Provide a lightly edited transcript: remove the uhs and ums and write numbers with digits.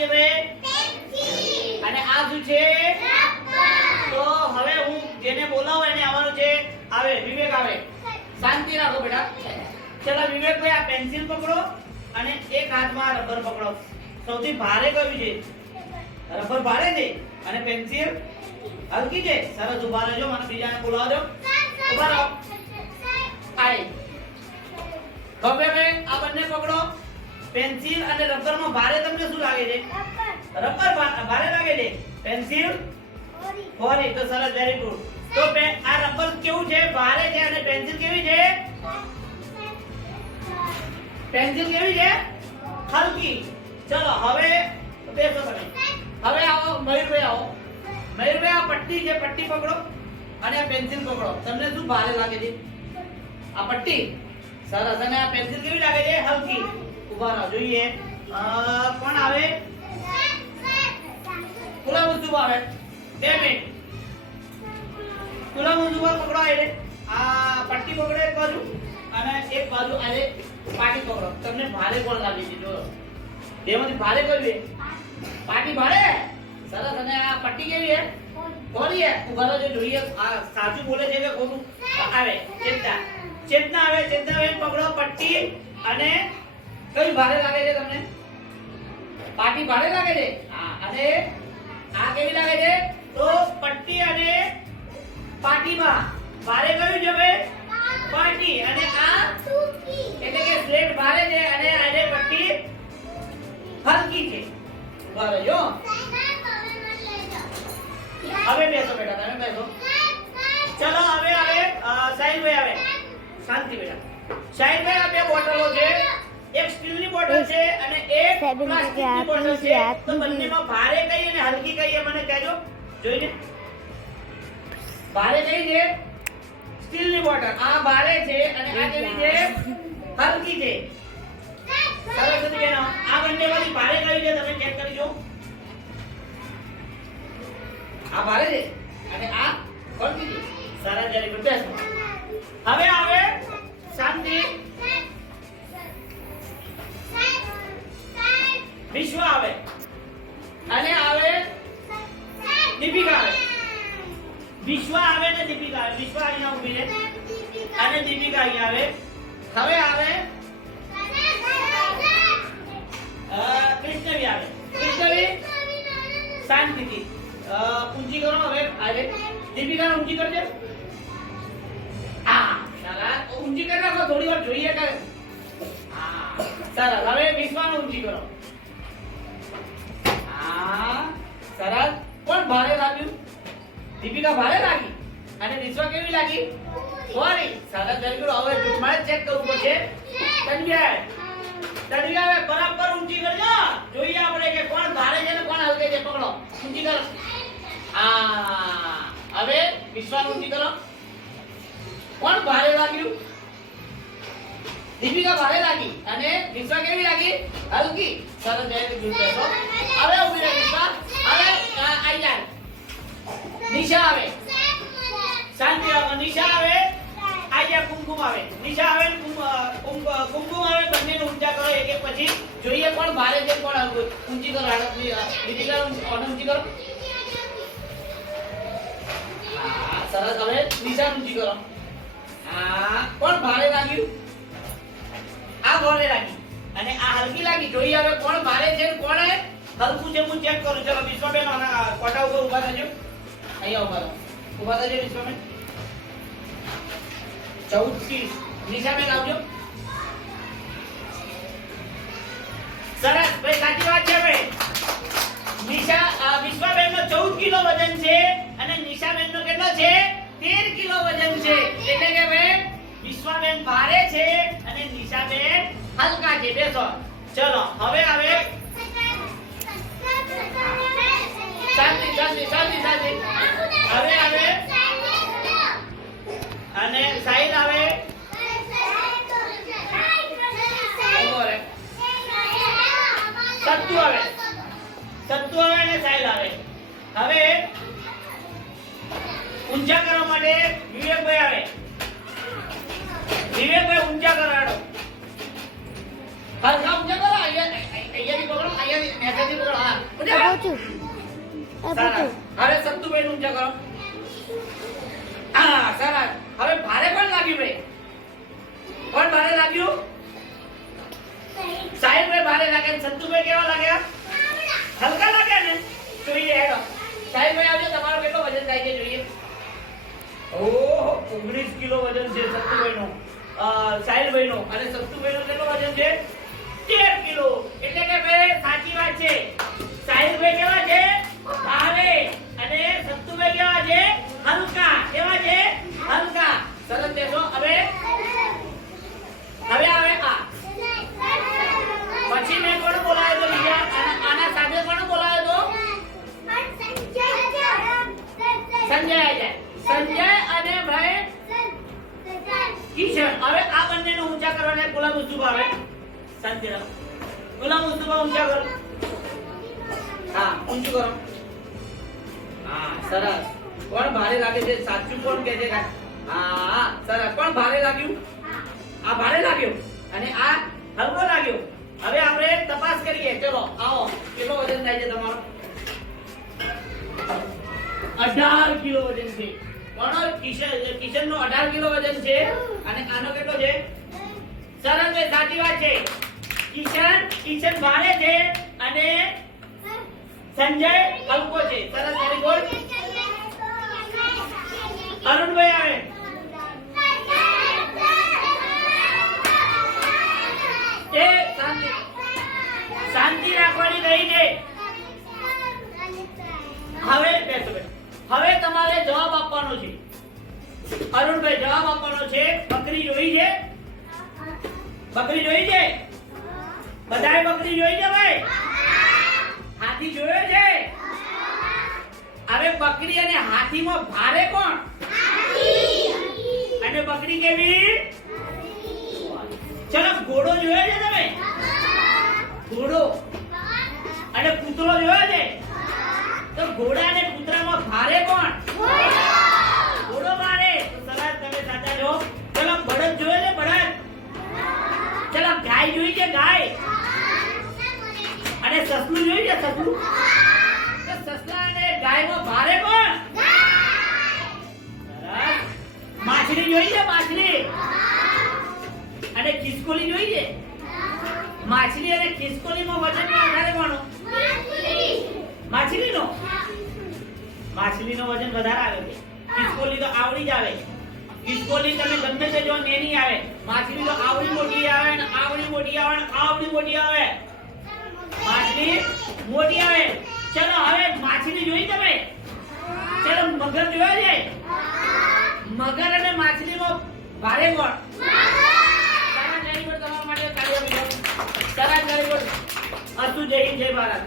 છે ભાઈ? પેન્સિલ. અને આ શું છે? રબર. તો હવે હું જેને બોલાવું એને આવવાનું છે. આવે વિવેક આવે. શાંતિ રાખો બેટા. ચલો વિવેકભાઈ આ પેન્સિલ પકડો અને એક હાથમાં રબર પકડો. સૌથી ભારે કયું છે? રબર ભારે છે અને પેન્સિલ હલકી છે. સરસ ઉભા રહેજો. મને બીજાને બોલાવજો. ઉભા રહો. આય હવે આ બંને પકડો. પેન્સિલ અને રબરમાં ભારે તમને શું લાગે છે? રબર ભારે લાગે છે. પેન્સિલ ફોરી. તો સરસ, વેરી ગુડ. તો આ રબર કેવું છે? ભારે છે. અને પેન્સિલ કેવી છે? પેન્સિલ કેવી છે? હલકી. ચલો હવે બેસો તમે. હવે આવો મયુરભાઈ, આવો મયુરભાઈ. આ પટ્ટી છે, પટ્ટી પકડો અને આ પેન્સિલ પકડો. તમને શું ભારે લાગે છે? આ પટ્ટી. સરસ. અને આ પેન્સિલ કેવી લાગે છે? હલકી. ઉભા રહો, જોઈએ કોણ આવે. કુલા મુસુબ આવે. 2 મિનિટ. કુલા મુસુબ પકડો. આ પટ્ટી પકડો એક બાજુ અને એક બાજુ આલે પાટી પકડો. તમને ભારે કોણ લાગે છે? જો બેમાંથી ભારે કયું છે? પાટી ભારે. સરસ. અને આ પટ્ટી કેવી છે? કોની છે? ઉભા રહો, જોઈએ આ સાચું બોલે છે કે ખોટું. આવે ચેતના. ચેતના આવે. ચેતના પકડો પટ્ટી. અને કઈ ભારે લાગે છે તમને? પાટી ભારે લાગે છે. હા. અને આ કેવી લાગે છે? તો પટ્ટી અને પાટીમાં ભારે કયું છે ભાઈ? પાટી. અને આ એટલે કે સ્લેટ ભારે છે અને આને પટ્ટી હલકી છે. ઉભા રહેજો. હવે બેસો બેટા, તમે બેસો. ચલો હવે આવે સાહિલભાઈ આવે. શાંતિ બેટા. સાહિલભાઈ આ બે બોટલો છે. એક સ્ટીલની બોટલ છે અને એક પ્લાસ્ટિકની બોટલ છે. તો બંનેમાં ભારે કઈ અને હલકી કઈ એ મને કહેજો. જોઈને ભારે કઈ છે? સ્ટીલની બોટલ. આ ભારે છે અને આ કેવી છે? હલકી છે. સરસ હતી બેનો. આ બંનેમાંથી ભારે કઈ છે? તમે ચેક કરી જો. આ ભારે છે અને આ હલકી છે. સરસ, વેરી ગુડ. બેસો. હવે આવે શાંતિ. વિશ્વ આવે અને આવે દીપિકા આવે. વિશ્વ આવે ને દીપિકા આવે. વિશ્વ અહીંયા ઊભી છે અને દીપિકા અહીંયા આવે. હવે આવે કૃષ્ણવી આવે. કૃષ્ણવી શાંતિથી ઊંચી કરો. હવે આવે દીપિકા ઊંચી કરજે. હા સરસ. ઊંચી કરી રાખો. થોડી વાર જોઈએ કે હા સરસ. હવે વિશ્વને ઊંચી કરો. સરસ. કોણ ભારે લાગ્યું? દીપિકા ભારે લાગી અને વિશ્વ કેવી લાગી? સોરી. સરસ, વેરી ગુડ. હવે જુઠમારે ચેક કરવું પડશે. તન્વ્યા બરાબર ઊંચી કરજો. જોઈએ આપણે કે કોણ ભારે છે ને કોણ હલકે છે. પકડો, ઊંચી કરો. હવે વિશ્વને ઊંચી કરો. કોણ ભારે લાગ્યું? દીપિકા ભારે લાગી અને વિશ્વ કેવી લાગી? હલકી. સરસ, વેરી ગુડ. બેસો. હવે ઊભી રહે વિશ્વ. હવે આઈ જાય. નિશા આવે. શાંતિ રાખો. નિશા આવે. આયા કુમકુમ આવે. નિશા આવે કુમકુમ આવે. બંનેને ઊંચા કરો એક એક પછી. જોઈએ કોણ ભારે છે કોણ હલકું. ઊંચી કરો. દીપિકા ઊંચી કરો. સરસ. હવે નિશા ઊંચી કરો. કોણ ભારે લાગ્યું? આ ભારે લાગી અને આ હલકી લાગી. જોઈએ હવે કોણ ભારે છે કોણ હલકું છે. હું ચેક કરું. ચલો વિશ્વબેન કોટા ઉપર ઉભા થજો. અહીંયા ઉભા રહો. ઉભા થજો વિશ્વબેન. 14 નિશાબેન આવજો. સરસ ભાઈ, સાચી વાત છે ભાઈ. વિશ્વબેન નો 14 કિલો વજન છે અને નિશાબેન નો કેટલો છે? 13 કિલો વજન છે. એટલે કે ભાઈ વિશ્વબેન ભારે છે અને નિશાબેન હલકા છે. બેસો. ચલો હવે આવે શાંતિ શાંતિ શાંતિ શાંતિ. હવે આવે અને સાહિલ આવે. સત્તુ આવે. સત્તુ આવે અને સાહિલ આવે. હવે ઊંચા કરવા માટે વિવેકભાઈ આવે. વિવેકભાઈ ઊંચા કરાડો. હરખા ઊંચા કરો. અહીંયાથી પકડો. અહીંયાથી મેસેજથી પકડો. હા સરસ. હવે સત્તુભાઈ ઊંચા કરો. હા સરસ. હવે ભારે કોણ લાગ્યું ભાઈ? કોણ ભારે લાગ્યું? સાહિલભાઈ ભારે લાગે. સત્તુભાઈ કેવા લાગ્યા? હલકા લાગ્યા ને? જોઈએ હેડો. સાહિલભાઈ આવજો. તમારો કેટલો વજન થાય છે જોઈએ. ઓહો 19 કિલો વજન છે સત્તુભાઈનો. સાહિલભાઈનો અને સત્તુભાઈનો કેટલો વજન છે? 13 કિલો. એટલે કે ભાઈ સાચી વાત છે. સાહિલભાઈ કેવા છે? ભારે. અને સત્તુભાઈ કેવા છે? હલકા. કેવા છે? હલકા. સરસ દેશો. હવે આવે આ. પછી મેં કોણ બોલાવ્યો તો બીજા? આના સાથે કોણ બોલાવ્યો તો? સંજય આવે. સંજય અને ભાઈ કિશન. હવે આ બંનેને ઊંચા કરવાના. ગુલામ મુસ્તુફા આવે. સંજય ગુલામ મુસ્તુફા ઊંચા કરો. હા ઊંચું કરો. હા સરસ. કોણ ભારે લાગે છે? સાચું કોણ કહે છે? હા સરસ. કોણ ભારે લાગ્યું? આ ભારે લાગ્યું અને આ હલકો લાગ્યો. હવે આપણે તપાસ કરીએ. ચલો આવો. કેટલો વજન થાય છે તમારો? 18 કિલો વજન છે. કોનો? કિશન નો 18 કિલો વજન છે. અને આનો કેટલો છે? સરસ છે. સાચી વાત છે. કિશન ભારે છે અને સંજય હલકો છે. સરસ. Very good. અરુણભાઈ આવે. એ શાંતિ રાખવાની રહી છે. હવે બેસો. હવે તમારે જવાબ આપવાનો છે. અરુણભાઈ જવાબ આપવાનો છે. બકરી જોઈ છે? બકરી જોઈ છે? બધાએ બકરી જોઈ છે ભાઈ? હાથી જોયો છે? હવે બકરી અને હાથીમાં ભારે કોણ? અને બકરી કેવી? ચલો ઘોડો જોયો છે તમે? ઘોડો અને કૂતરો જોયો છે? તો ઘોડા અને કૂતરામાં ભારે કોણ? ઘોડો ભારે. તો સરસ. તમે સાચા છો. ચલો બળદ જોયો છે? બળદ. ચલો ગાય જોઈ છે? ગાય અને સસલું જોઈ છે? સસલું. તો સસલા અને ગાયમાં ભારે કોણ? સરસ. માછલી જોઈ છે? માછલી અને ખિસકોલી જોઈ છે? માછલી અને ખિસકોલીમાં વજનમાં વધારે કોનો? માછલીનો. માછલીનો વજન વધારે આવે છે. ખિસકોલી તો આવડી જ આવે. ખિસકોલી તમે ગમે તે જો નેની આવે. માછલી તો આવડી મોટી આવે ને આવડી મોટી આવે ને આવડી મોટી આવે. માછલી મોટી આવે. ચલો હવે માછલી જોઈ તમે? ચલો મગર જોયો છે? મગર અને માછલીમાં ભારે કોણ? સરસ. Very good. તમારા માટે તાળી આપી દો. સરસ. Very good. અતુ જય હિન્દ જય ભારત.